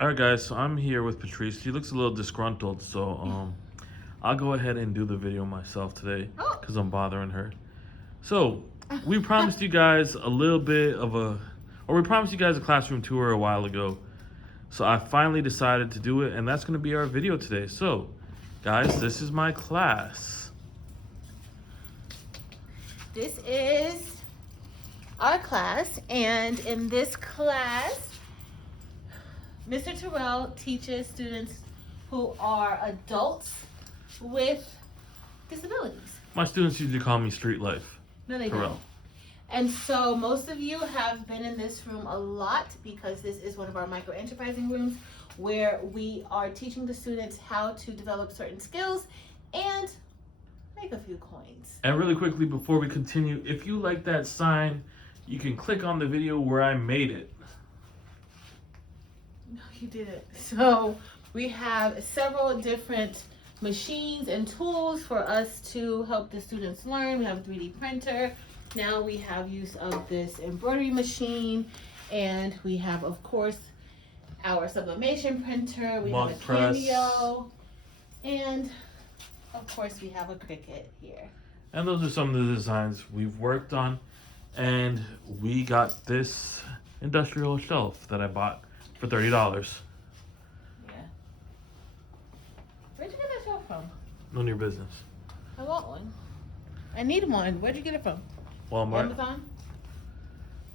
All right, guys. So I'm here with Patrice. She looks a little disgruntled, so I'll go ahead and do the video myself today Oh. because I'm bothering her. So we promised you guys a little bit of we promised you guys a classroom tour a while ago. So I finally decided to do it, and that's going to be our video today. So, guys, this is my class. This is our class, and in this class, Mr. Terrell teaches students who are adults with disabilities. My students usually call me Street Life. No, they Terrell. don't. And so most of you have been in this room a lot because this is one of our micro enterprising rooms where we are teaching the students how to develop certain skills and make a few coins. And really quickly before we continue, if you like that sign, you can click on the video where I made it. No, you didn't. So we have several different machines and tools for us to help the students learn. We have a 3D printer. Now we have use of this embroidery machine, and we have, of course, our sublimation printer. We have a Cameo, and of course we have a Cricut here. And those are some of the designs we've worked on. And we got this industrial shelf that I bought for $30. Yeah. Where'd you get that shelf from? None of your business. I want one. I need one. Where'd you get it from? Walmart. Amazon?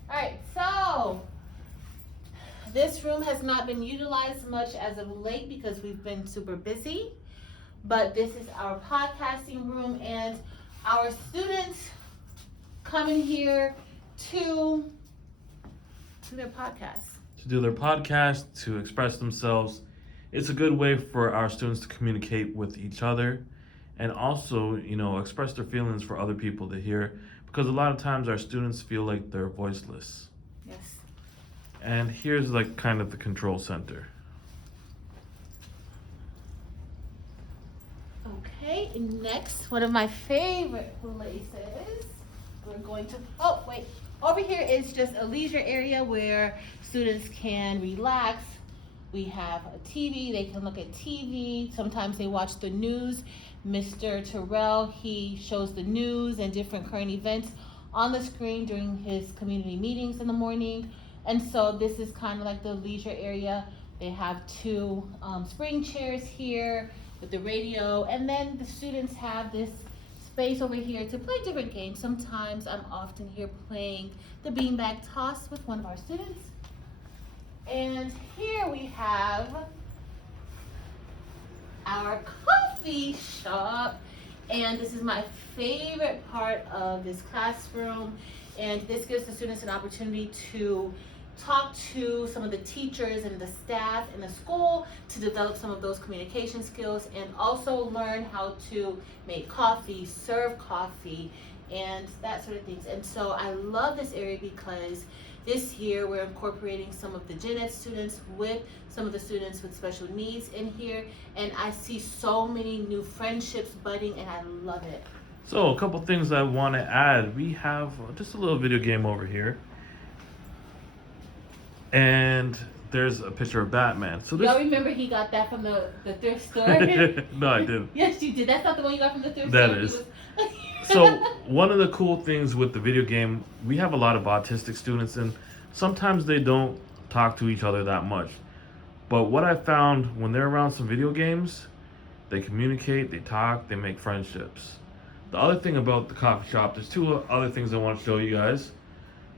Alright, so this room has not been utilized much as of late because we've been super busy. But this is our podcasting room, and our students come in here to do their podcasts. To do their podcast, to express themselves. It's a good way for our students to communicate with each other and also, express their feelings for other people to hear, because a lot of times our students feel like they're voiceless. Yes. And here's like kind of the control center. Okay, next, one of my favorite places, we're going to, oh wait, over here is just a leisure area where students can relax. We have a TV, they can look at TV, sometimes they watch the news. Mr. Terrell, he shows the news and different current events on the screen during his community meetings in the morning. And so this is kind of like the leisure area. They have two spring chairs here with the radio, and then the students have this space over here to play different games. Sometimes I'm often here playing the beanbag toss with one of our students. And here we have our coffee shop, and this is my favorite part of this classroom, and this gives the students an opportunity to talk to some of the teachers and the staff in the school to develop some of those communication skills, and also learn how to make coffee, serve coffee, and that sort of things. And so I love this area because this year we're incorporating some of the gen ed students with some of the students with special needs in here, and I see so many new friendships budding, and I love it. So a couple things I want to add. We have just a little video game over here. And there's a picture of Batman. So this... Y'all remember he got that from the thrift store? No, I didn't. Yes, you did. That's not the one you got from the thrift store. That is. So one of the cool things with the video game, we have a lot of autistic students, and sometimes they don't talk to each other that much. But what I found, when they're around some video games, they communicate, they talk, they make friendships. The other thing about the coffee shop, there's two other things I want to show you guys.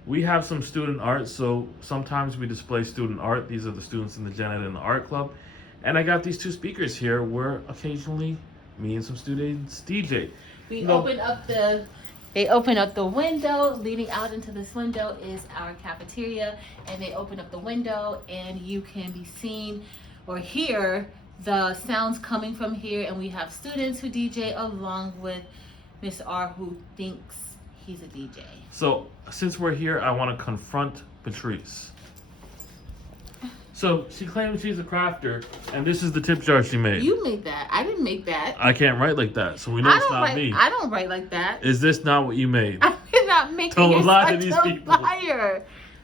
We have some student art, so sometimes we display student art. These are the students in the Gen Ed and the Art Club. And I got these two speakers here where occasionally me and some students DJ. They open up the window. Leading out into this window is our cafeteria, and they open up the window and you can be seen or hear the sounds coming from here, and we have students who DJ along with Miss R, who thinks he's a DJ. So since we're here, I want to confront Patrice. So she claims she's a crafter, and this is the tip jar she made. You made that. I didn't make that. I can't write like that, so we know it's not me. I don't write like that. Is this not what you made? I did not make it. Don't You're lie to such these a people. liar.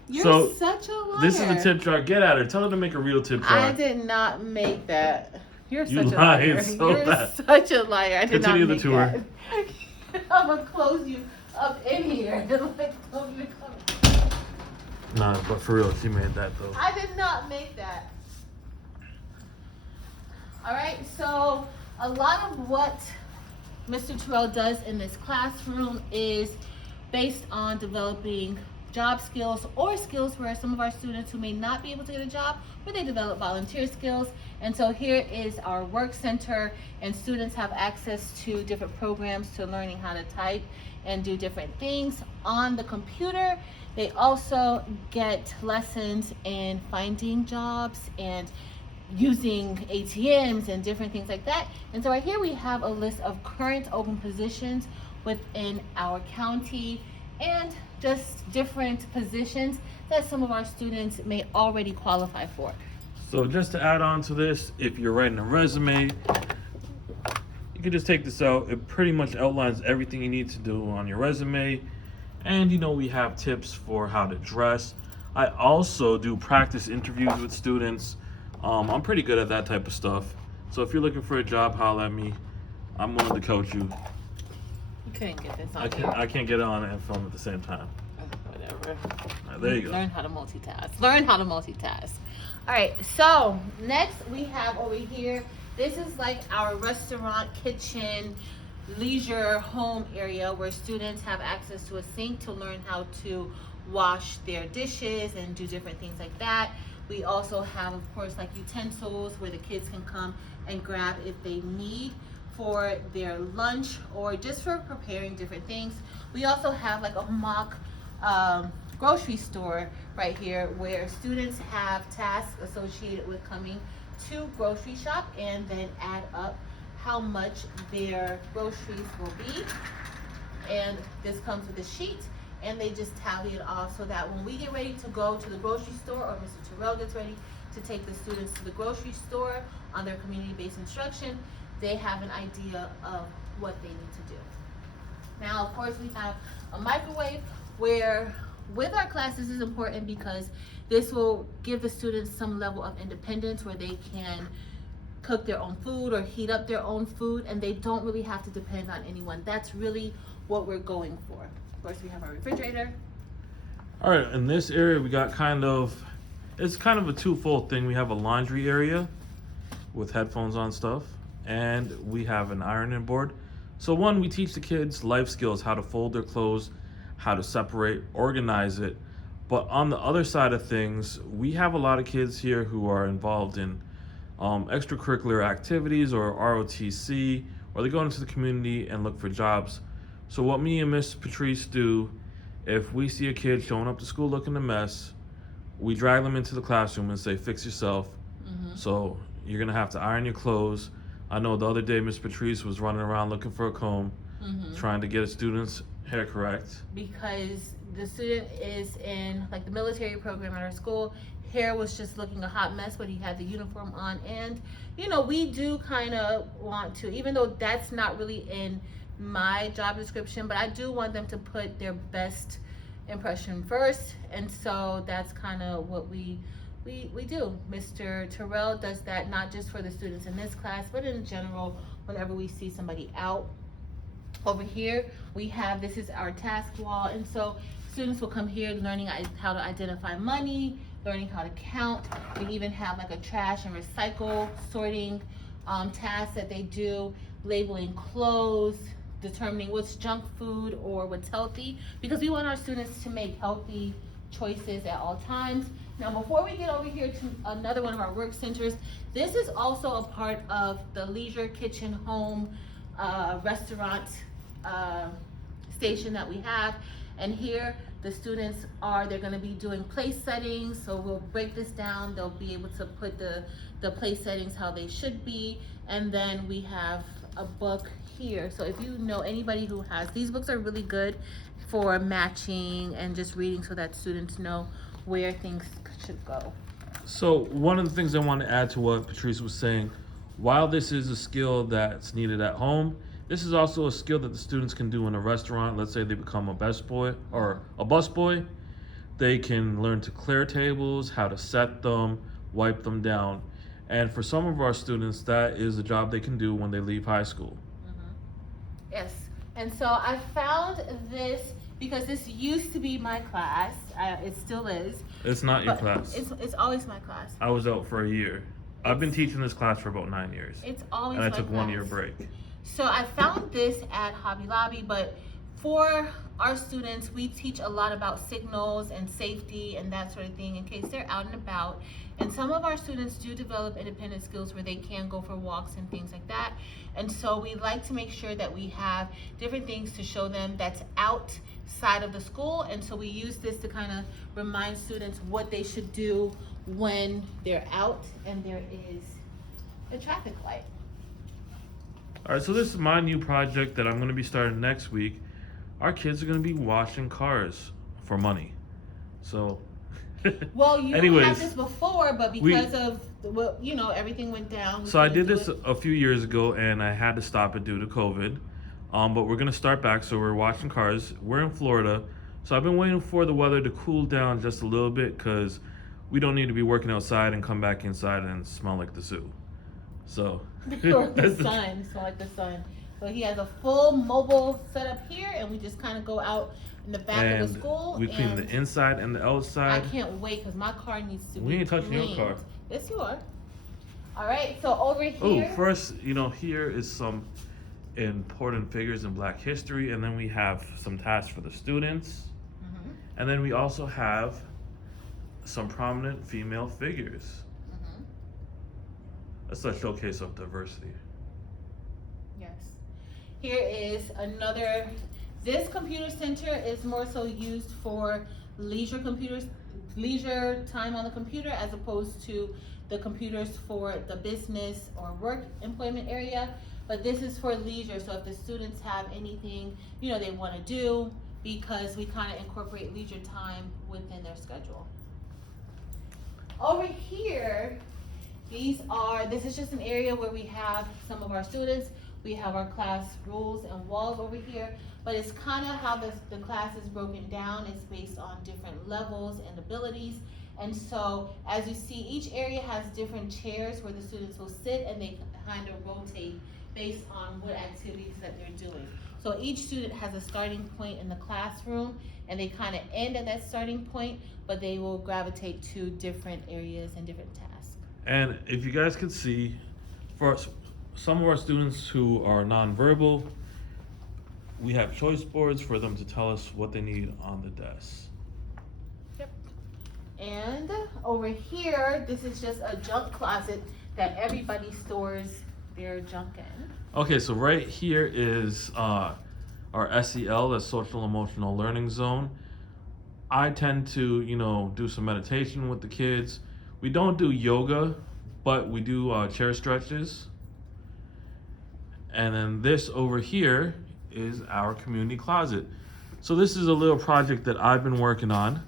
You're such a liar. This is a tip jar. Get at her. Tell her to make a real tip jar. I did not make that. You're You such a lying liar. so You're bad. such a liar. I did Continue not the make tour. that. I'm gonna close you up in here and like close you to come. Nah, but for real, she made that though. I did not make that. All right, so a lot of what Mr. Terrell does in this classroom is based on developing job skills or skills for some of our students who may not be able to get a job, but they develop volunteer skills. And so here is our work center, and students have access to different programs to learning how to type and do different things on the computer. They also get lessons in finding jobs and using ATMs and different things like that. And so right here we have a list of current open positions within our county and just different positions that some of our students may already qualify for. So just to add on to this, if you're writing a resume, you can just take this out. It pretty much outlines everything you need to do on your resume. And we have tips for how to dress. I also do practice interviews with students. I'm pretty good at that type of stuff. So if you're looking for a job, holla at me. I'm willing to coach you. You couldn't get this on. I can't get it on and film at the same time. Whatever. Right, there you go. Learn how to multitask. Learn how to multitask. All right, so next we have over here, this is like our restaurant, kitchen, leisure home area where students have access to a sink to learn how to wash their dishes and do different things like that. We also have, of course, like utensils where the kids can come and grab if they need for their lunch or just for preparing different things. We also have like a mock grocery store right here where students have tasks associated with coming to grocery shop and then add up how much their groceries will be. And this comes with a sheet, and they just tally it off so that when we get ready to go to the grocery store, or Mr. Terrell gets ready to take the students to the grocery store on their community-based instruction, they have an idea of what they need to do. Now, of course, we have a microwave where with our class, this is important because this will give the students some level of independence where they can cook their own food or heat up their own food, and they don't really have to depend on anyone. That's really what we're going for. Of course, we have our refrigerator. All right, in this area, we got it's kind of a twofold thing. We have a laundry area with headphones on stuff, and we have an ironing board. So one, we teach the kids life skills, how to fold their clothes, how to separate, organize it. But on the other side of things, we have a lot of kids here who are involved in extracurricular activities or ROTC, or they go into the community and look for jobs. So what me and Miss Patrice do, if we see a kid showing up to school looking a mess, we drag them into the classroom and say, fix yourself. Mm-hmm. So you're gonna have to iron your clothes. I know the other day Miss Patrice was running around looking for a comb, trying to get a student's hair correct. Because the student is in like the military program at our school. Hair was just looking a hot mess, but he had the uniform on. And we do kind of want to, even though that's not really in my job description, but I do want them to put their best impression first. And so that's kind of what we do. Mr. Terrell does that not just for the students in this class, but in general whenever we see somebody out. Over here we have, this is our task wall, and so students will come here learning how to identify money, learning how to count. We even have like a trash and recycle sorting task that they do, labeling clothes, determining what's junk food or what's healthy, because we want our students to make healthy choices at all times. Now, before we get over here to another one of our work centers, this is also a part of the leisure kitchen home restaurant station that we have. And here the students they're going to be doing place settings, so we'll break this down. They'll be able to put the place settings how they should be. And then we have a book here, so if you know anybody who has these books, are really good for matching and just reading so that students know where things should go. So one of the things I want to add to what Patrice was saying, while this is a skill that's needed at home, this is also a skill that the students can do in a restaurant. Let's say they become a busboy or a busboy. They can learn to clear tables, how to set them, wipe them down. And for some of our students, that is a job they can do when they leave high school. Yes. And so I found this because this used to be my class. It still is. It's not your But class. it's always my class. I was out for a year. I've been teaching this class for about 9 years. It's always And I my took class. 1 year break. So I found this at Hobby Lobby, but for our students, we teach a lot about signals and safety and that sort of thing in case they're out and about. And some of our students do develop independent skills where they can go for walks and things like that. And so we like to make sure that we have different things to show them that's outside of the school. And so we use this to kind of remind students what they should do when they're out and there is a traffic light. All right, so this is my new project that I'm going to be starting next week. Our kids are going to be washing cars for money. So, Well, you anyways, had this before, but because of everything went down. So I did this a few years ago, and I had to stop it due to COVID. But we're going to start back. So we're washing cars. We're in Florida, so I've been waiting for the weather to cool down just a little bit because we don't need to be working outside and come back inside and smell like the zoo. So Or the sun, smell like the sun. So he has a full mobile setup here, and we just kind of go out in the back of the school. We clean the inside and the I outside. can't wait because my car needs to be We ain't touching your cleaned. car. Yes, you are. All right, so over Oh, here. first, here is some important figures in Black history, and then we have some tasks for the students. Mhm, And then we also have some prominent female figures. mhm. That's a showcase of diversity. Yes. Here is another. This computer center is more so used for leisure time on the computer, as opposed to the computers for the business or work employment area. But this is for leisure. So if the students have anything they want to do, because we kind of incorporate leisure time within their schedule. Over here, this is just an area where we have some of our students. We have our class rules and walls over here, but it's kind of how the class is broken down. It's based on different levels and abilities. And so as you see, each area has different chairs where the students will sit, and they kind of rotate based on what activities that they're doing. So each student has a starting point in the classroom, and they kind of end at that starting point, but they will gravitate to different areas and different tasks. And if you guys can see, for some of our students who are nonverbal, we have choice boards for them to tell us what they need on the desk. Yep. And over here, this is just a junk closet that everybody stores their junk in. Okay, so right here is our SEL, the social emotional learning zone. I tend to, do some meditation with the kids. We don't do yoga, but we do chair stretches. And then this over here is our community closet. So this is a little project that I've been working on.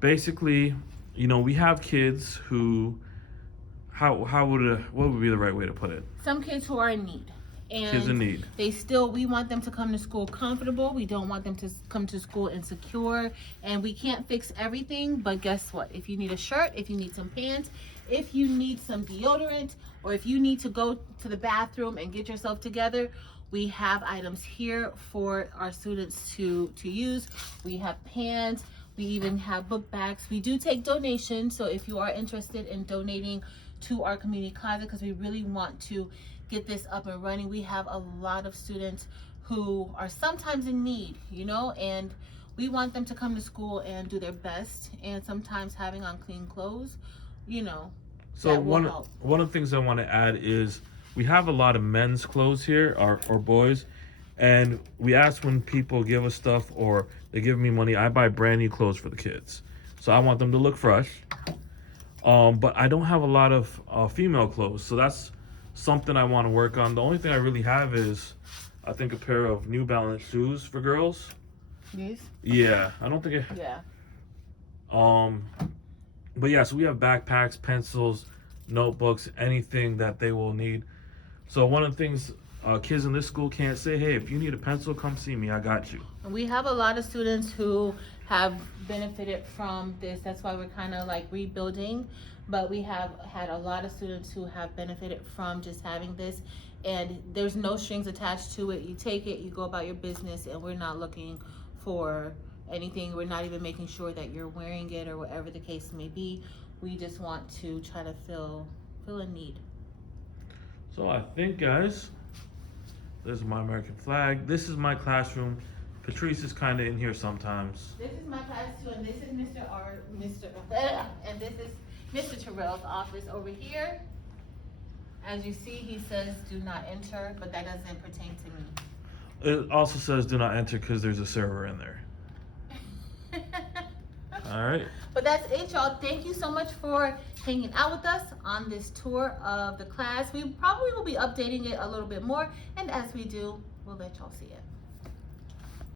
Basically, we have kids who, what would be the right way to put it? Some kids who are in need. And kids in need. We want them to come to school comfortable. We don't want them to come to school insecure. And we can't fix everything, but guess what? If you need a shirt, if you need some pants, if you need some deodorant, or if you need to go to the bathroom and get yourself together, we have items here for our students to use. We have pants. We even have book bags. We do take donations, so if you are interested in donating to our community closet, because we really want to get this up and running. We have a lot of students who are sometimes in need, and we want them to come to school and do their best, and sometimes having on clean clothes, So one of the things I want to add is we have a lot of men's clothes here, or boys, and we ask when people give us stuff or they give me money, I buy brand new clothes for the kids. So I want them to look fresh. But I don't have a lot of female clothes, so that's something I want to work on. The only thing I really have is, I think, a pair of New Balance shoes for girls. Yes. Yeah, I don't think it. Yeah. But yeah, so we have backpacks, pencils, notebooks, anything that they will need. So one of the things kids in this school can't say, hey, if you need a pencil, come see me, I got you. And we have a lot of students who have benefited from this. That's why we're kind of like rebuilding, but we have had a lot of students who have benefited from just having this, and there's no strings attached to it. You take it, you go about your business, and we're not looking for anything. We're not even making sure that you're wearing it or whatever the case may be. We just want to try to fill a need. So I think, guys, there's my American flag. This is my classroom. Patrice is kind of in here sometimes. This is my class too, and this is Mr. And this is Mr. Terrell's office over here. As you see, he says do not enter, but that doesn't pertain to me. It also says do not enter because there's a server in there. All right. But that's it, y'all. Thank you so much for hanging out with us on this tour of the class. We probably will be updating it a little bit more, and as we do, we'll let y'all see it.